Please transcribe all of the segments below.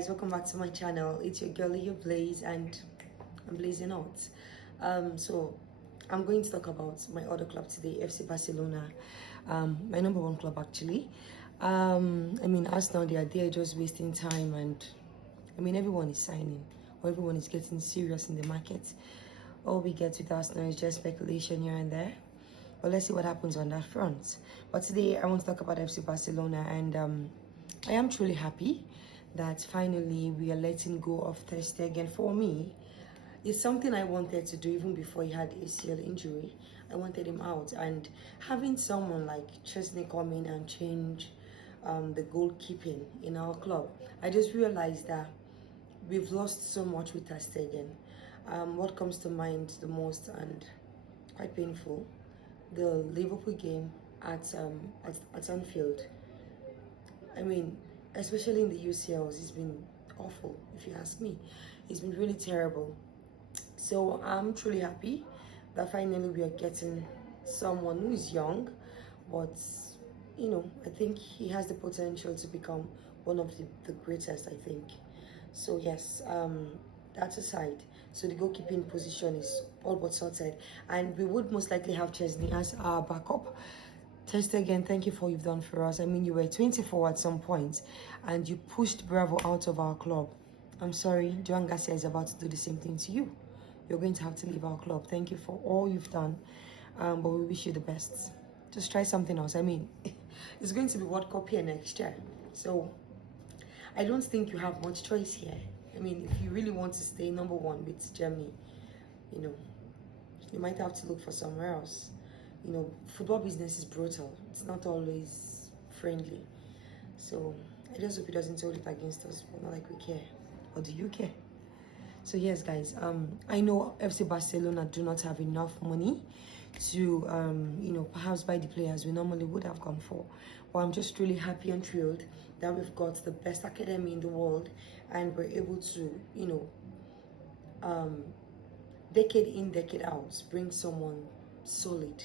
guys, welcome back to my channel. It's your girl here, Blaze, and I'm blazing out. So I'm going to talk about my other club today, FC Barcelona, my number one club actually. Arsenal, they are there just wasting time, and everyone is signing, or everyone is getting serious in the market. All we get with Arsenal is just speculation here and there. But let's see what happens on that front. But today I want to talk about FC Barcelona, and I am truly happy that finally we are letting go of Ter Stegen. For me, it's something I wanted to do even before he had ACL injury. I wanted him out, and having someone like Chesney come in and change the goalkeeping in our club, I just realized that we've lost so much with Ter Stegen. What comes to mind the most, and quite painful, the Liverpool game at Anfield. Especially in the UCLs, it's been awful, if you ask me. It's been really terrible. So I'm truly happy that finally we are getting someone who is young, but I think he has the potential to become one of the greatest, I think. So yes, that aside, so the goalkeeping position is all but sorted, and we would most likely have Chesney as our backup. Ter Stegen, thank you for what you've done for us. You were 24 at some point, and you pushed Bravo out of our club. I'm sorry, Joan Garcia is about to do the same thing to you. You're going to have to leave our club. Thank you for all you've done, but we wish you the best. Just try something else. It's going to be World Cup here next year, so I don't think you have much choice here. If you really want to stay number one with Germany, you might have to look for somewhere else. Football business is brutal. It's not always friendly. So I just hope he doesn't hold it against us, but not like we care. Or do you care? So yes, guys, I know FC Barcelona do not have enough money to, perhaps buy the players we normally would have gone for. But I'm just really happy and thrilled that we've got the best academy in the world, and we're able to, decade in, decade out, bring someone solid.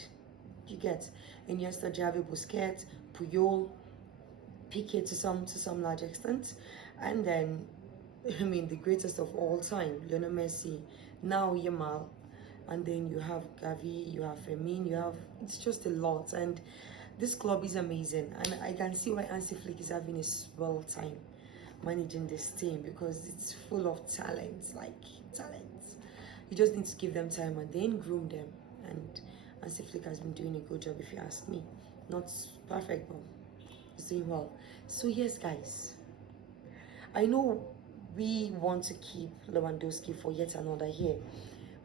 You get Iniesta, Xavi, Busquets, Puyol, Piqué to some large extent, and then the greatest of all time, Lionel Messi, now Yamal, and then you have Gavi, you have Fermin, it's just a lot. And this club is amazing, and I can see why Hansi Flick is having a swell time managing this team, because it's full of talent. You just need to give them time and then groom them, and Hansi Flick has been doing a good job, if you ask me. Not perfect, but he's doing well. So yes, guys, I know we want to keep Lewandowski for yet another year,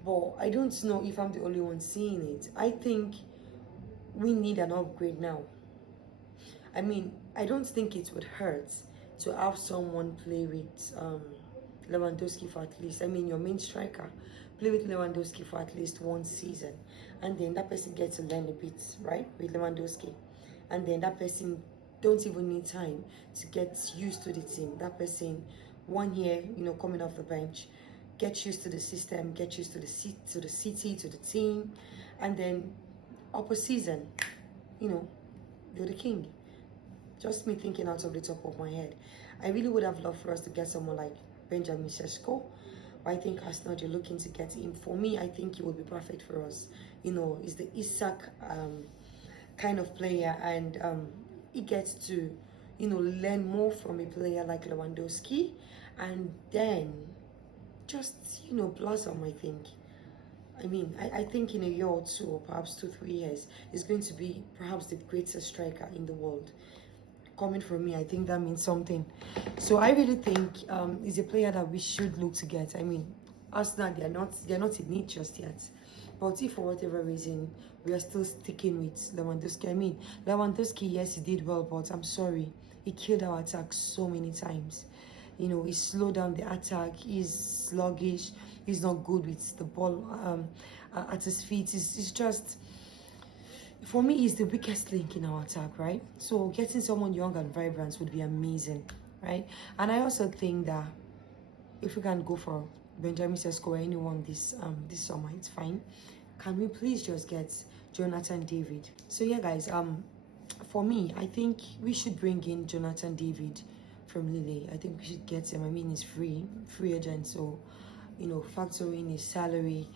but I don't know if I'm the only one seeing it. I think we need an upgrade now. I don't think it would hurt to have someone play with Lewandowski for at least, your main striker, play with Lewandowski for at least one season, and then that person gets to learn a bit, right, with Lewandowski, and then that person don't even need time to get used to the team. That person, 1 year, coming off the bench, get used to the system, get used to the city, to the team, and then up a season, you're the king. Just me thinking out of the top of my head. I really would have loved for us to get someone like Benjamin Sesko, but I think Arsenal, they're looking to get him. For me, I think he would be perfect for us. He's the Isak kind of player, and he gets to, learn more from a player like Lewandowski, and then just, blossom, I think. I think in a year or two, or perhaps 2-3 years, he's going to be perhaps the greatest striker in the world. Coming from me, I think that means something. So I really think he's a player that we should look to get. Arsenal, they're not in need just yet. But if for whatever reason we are still sticking with Lewandowski, Lewandowski, yes, he did well, but I'm sorry, he killed our attack so many times. He slowed down the attack. He's sluggish. He's not good with the ball at his feet. It's just, for me, he's the weakest link in our attack, right? So getting someone young and vibrant would be amazing, right? And I also think that if we can go for Benjamin Sesko or anyone this summer, it's fine. Can we please just get Jonathan David? So yeah, guys, for me, I think we should bring in Jonathan David from Lille. I think we should get him. I mean, he's free agent, so factor in his salary.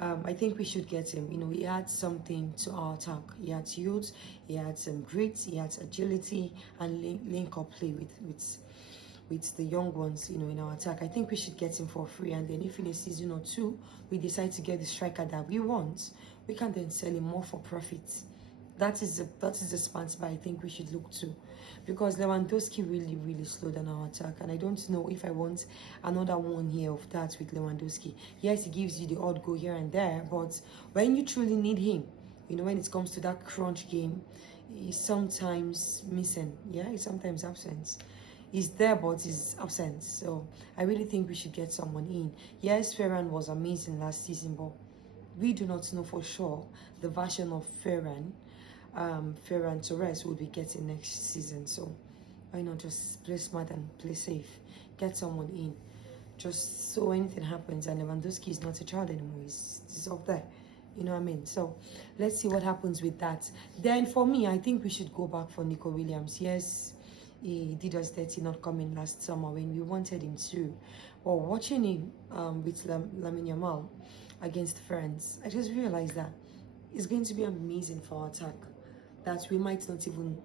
I think we should get him. He adds something to our attack. He adds youth, he adds some grit, he adds agility, and link up play with the young ones, in our attack. I think we should get him for free, and then if in a season or two we decide to get the striker that we want, we can then sell him more for profit. That is the stance I think we should look to, because Lewandowski really slowed down our attack, and I don't know if I want another one here of that with Lewandowski. Yes, he gives you the odd goal here and there, but when you truly need him, when it comes to that crunch game, he's sometimes missing. Yeah, he's sometimes absent. He's there, but he's absent. So I really think we should get someone in. Yes, Ferran was amazing last season, but we do not know for sure the version of Ferran Torres will be getting next season. So why not just play smart and play safe? Get someone in, just so anything happens. And Lewandowski is not a child anymore. He's up there. You know what I mean? So let's see what happens with that. Then for me, I think we should go back for Nico Williams. Yes, he did us dirty not coming last summer when we wanted him to. But watching him with Lamine Yamal against France, I just realized that it's going to be amazing for our attack, that we might not even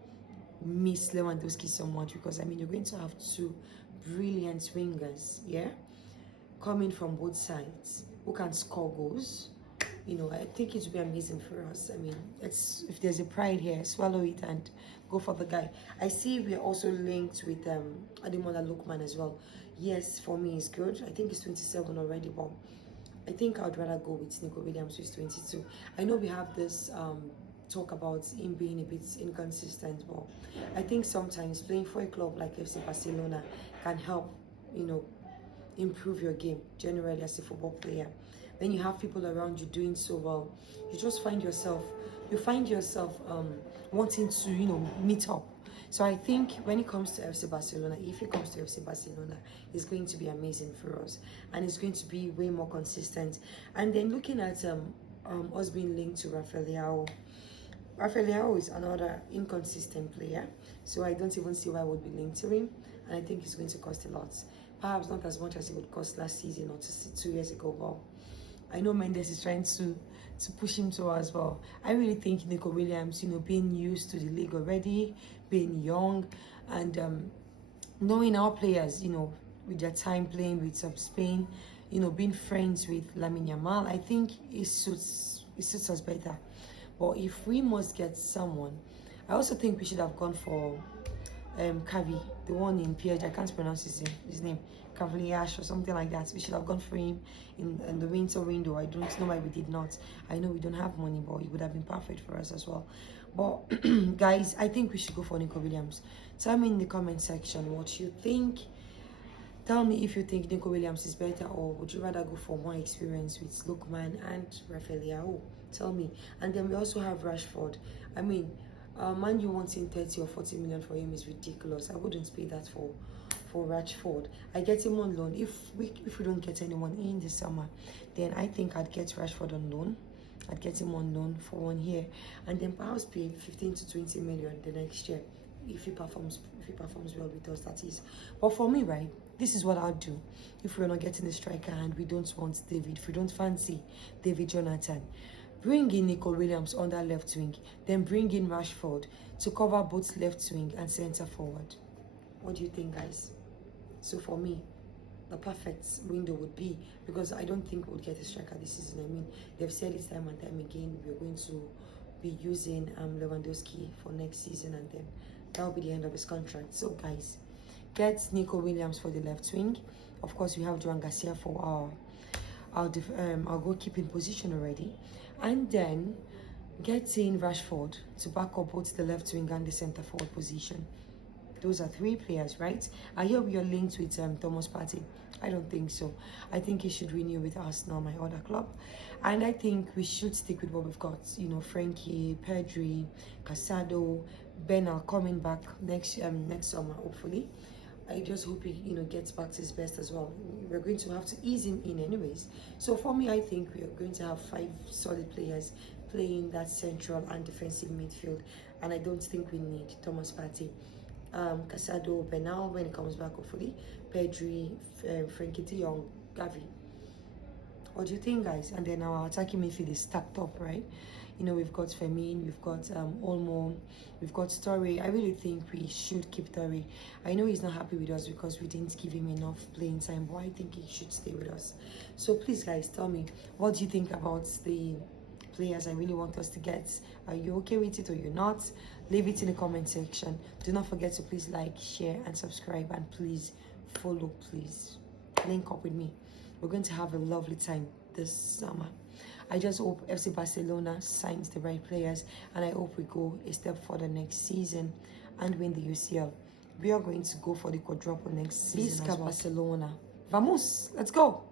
miss Lewandowski so much, because you're going to have two brilliant wingers, yeah, coming from both sides who can score goals. I think it would be amazing for us. If there's a pride here, swallow it and go for the guy. I see we're also linked with Ademola Lookman as well. Yes, for me it's good. I think he's 27 already, but I think I'd rather go with Nico Williams, who's 22. I know we have this talk about him being a bit inconsistent, but I think sometimes playing for a club like FC Barcelona can help, improve your game generally as a football player. When you have people around you doing so well, you just find yourself wanting to, meet up. So I think when it comes to FC Barcelona, if it comes to FC Barcelona, it's going to be amazing for us, and it's going to be way more consistent. And then looking at us being linked to Rafael Leao. Rafael Leao is another inconsistent player, so I don't even see why I would be linked to him, and I think it's going to cost a lot. Perhaps not as much as it would cost last season or 2 years ago, but I know Mendes is trying to push him to as well. I really think Nico Williams, being used to the league already, being young, and knowing our players, with their time playing with Spain, being friends with Lamine Yamal, I think it suits us better. But if we must get someone, I also think we should have gone for Kavi, the one in PSG. I can't pronounce his name. Cavaliash or something like that. We should have gone for him in the winter window. I don't know why we did not. I know we don't have money, but it would have been perfect for us as well. But guys, I think we should go for Nico Williams. Tell me in the comment section what you think. Tell me if you think Nico Williams is better, or would you rather go for more experience with Lookman and Rafael Leao? Tell me. And then we also have Rashford. Man, you wanting 30 or 40 million for him is ridiculous. I wouldn't pay that for Rashford. I get him on loan. If we don't get anyone in this summer, then I think I'd get Rashford on loan. I'd get him on loan for 1 year, and then perhaps pay 15 to 20 million the next year if he performs well with us, that is. But for me, right, this is what I'll do if we're not getting a striker and we don't want David. If we don't fancy David Jonathan, bring in Nico Williams on that left wing, then bring in Rashford to cover both left wing and centre forward. What do you think, guys? So for me, the perfect window would be, because I don't think we'll get a striker this season. They've said it time and time again, we're going to be using Lewandowski for next season, and then that will be the end of his contract. So guys, get Nico Williams for the left wing. Of course, we have Joan Garcia for our goalkeeping position already, and then get in Rashford to back up both the left wing and the centre forward position. Those are 3 players, right? I hope you're linked with Thomas Partey. I don't think so. I think he should renew with Arsenal, my other club. And I think we should stick with what we've got. Frankie, Pedri, Casado, Bernal coming back next summer, hopefully. I just hope he gets back to his best as well. We're going to have to ease him in anyways. So for me, I think we are going to have 5 solid players playing that central and defensive midfield. And I don't think we need Thomas Partey. Casado, Bernal when he comes back, hopefully, Pedri, Frankie de Jong, Gavi. What do you think, guys? And then our attacking midfield is stacked up, right? You know, we've got Fermin, we've got Olmo, we've got Torre. I really think we should keep Torre. I know he's not happy with us because we didn't give him enough playing time, but I think he should stay with us. So please, guys, tell me, what do you think about the players I really want us to get? Are you okay with it or you're not? Leave it in the comment section. Do not forget to please like, share, and subscribe, and please follow. Please link up with me. We're going to have a lovely time this summer. I just hope FC Barcelona signs the right players, and I hope we go a step further next season and win the UCL. We are going to go for the quadruple next season. Barcelona. Vamos, let's go.